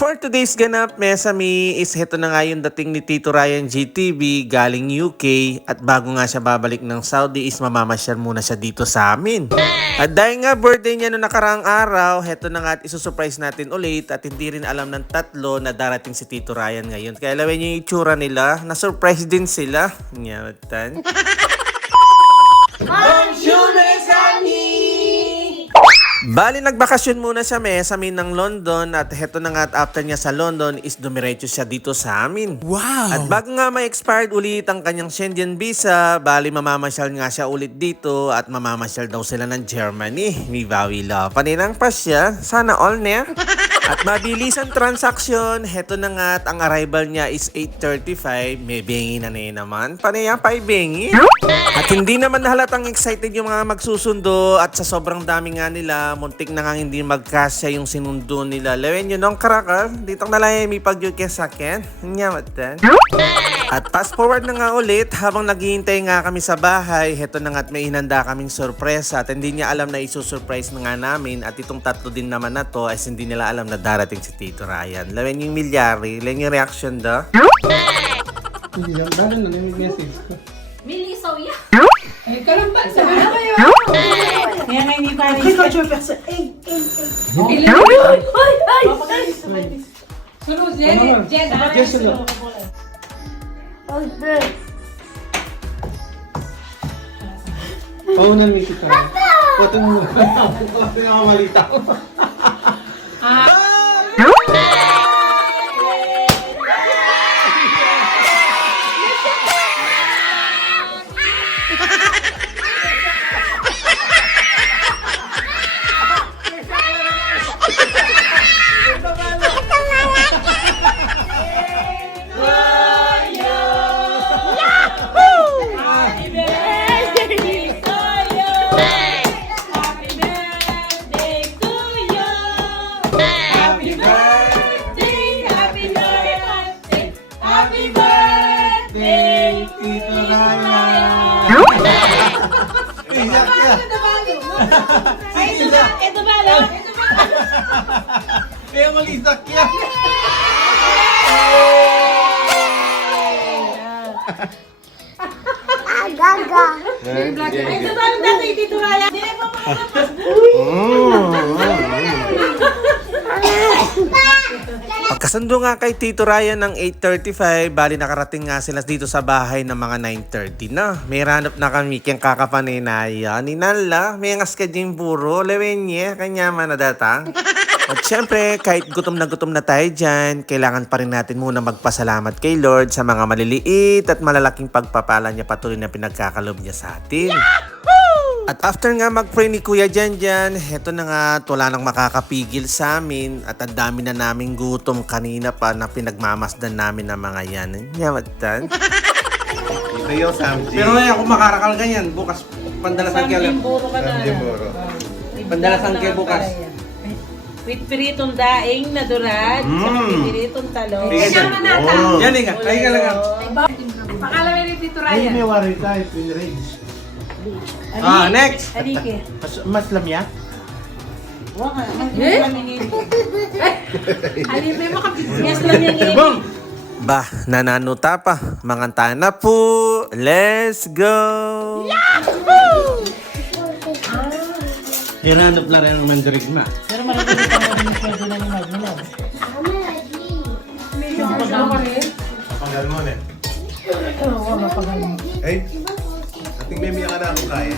For today's ganap, Mesami, is heto na nga yung dating ni Tito Ryan GTV galing UK at bago nga siya babalik ng Saudi is mamamasyal muna siya dito sa amin. At dahil nga birthday niya noong nakaraang araw, heto na nga at isusurprise natin ulit at hindi rin alam ng tatlo na darating si Tito Ryan ngayon. Kaya alam niyo yung itsura nila, na-surprise din sila. Nyatan. Bali, nagbakasyon muna siya sa amin ng London at heto na nga at after niya sa London is dumiretso siya dito sa amin. Wow! At bago nga may expired ulit ang kanyang Schengen visa, bali mamamasyal nga siya ulit dito at mamamasyal daw sila ng Germany. May bawi la. Paninang pa siya. Sana all na. At mabilis ang transaksyon, heto na nga at ang arrival niya is 8:35. May bengi na naman. Panaya pa bengi. At hindi naman halatang excited yung mga magsusundo at sa sobrang dami nga nila, muntik na nga hindi magkasya yung sinundo nila. Lewen yun ang karakal, dito na lang may pag-yuke sa akin. Nyamatan. At fast forward na nga ulit, habang naghihintay nga kami sa bahay, heto na nga at may inanda kaming sorpresa at hindi niya alam na isusurprise na nga namin at itong tatlo din naman na to ay hindi nila alam na darating si Tito Ryan. Lewen yung milyari, lewen yung reaction da. Hindi lang, dahil na nag-message ko. Mili Soya. Ay, kalampan sa mga kayo. Kaya nga hindi pa rin. Ay, culture person. Ay. Sunod, Jen. Jen, sunod. Paunan mo kita. Ito mo. Ito yung malita ko. Tito Ryan! Iyak ka! Ito ba, no? Kaya malisak yan! Gaga. Ito ba, dati Tito Ryan? Hindi mo Pagkasundo nga kay Tito Ryan ng 8:35, bali nakarating nga sila dito sa bahay ng mga 9:30 na. May ranap na kami kiyang kakapaninaya. Ninala, may ngas ka din puro. Lewenye, kanya man na datang. At syempre, kahit gutom na tayo dyan, kailangan pa rin natin muna magpasalamat kay Lord sa mga maliliit at malalaking pagpapala niya patuloy na pinagkakalob niya sa atin. At after nga mag-pray ni Kuya Janjan, heto na nga, wala nang makakapigil sa amin at ang dami na naming gutom kanina pa na pinagmamasdan namin ng mga yan. Nyamatan. Ito yung Samji. Pero ngayon, kung makarakal ganyan, bukas pandalasan kayo lang. Buro ka na. Samji Moro. Pandalasan kayo bukas. With piritong daing na durad, saka piritong talong. Yan nga, ay ka lang. Pakalamin ni Tito Ay, Ryan. may worry tayo, pinrage. Next! Alike. Maslam ya? Waka. Halime mo kapit. Yes lang yan eh. Boom! Bah, nananuta pa. Manganta na po. Let's go! Hiranap na rin ang mandirigma. Pero marami pa mo rin yung sweldo na yung magulaw. Papagal mo na. Oo, mapagal mo. Ay, ating may miya ka na ako kaya.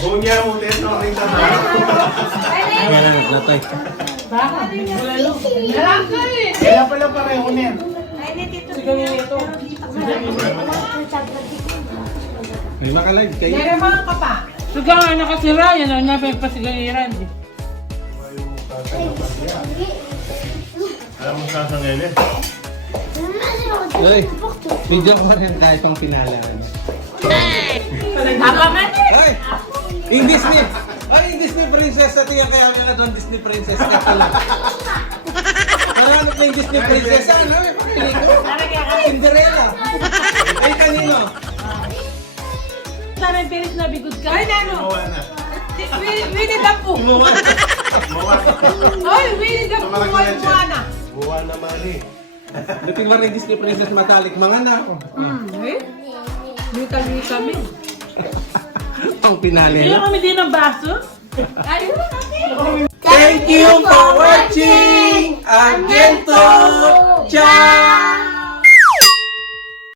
Bunya mo ulit, no? Ay, tama. Yan lang, natoy. Kaya pala pareho na yan. May makalive kayo. Suga nga nakasira, yan ang napagpasigaliran. Alam mo sa ngayon eh. Uy, video ko rin kahit pang pinalaan. Abangan eh! Ay! Yung Disney! Ay, yung Disney princess! Ito yung kaya nga doon Disney princess. Ito lang. Naranap na yung Disney princess. Ano? May pakili ko. Cinderella. Ay, kanino? Sana pilit na bigod ka. Ay, nano! Gumawa na. Winnie the Pooh. Gumawa na. Gumawa Dating ba rin Disney Princess Matalik? Mga na ako. Lutal kami. Ang pinali Kaya na. kami din ng baso. Ayun natin. Thank you for watching! Again to! Ciao!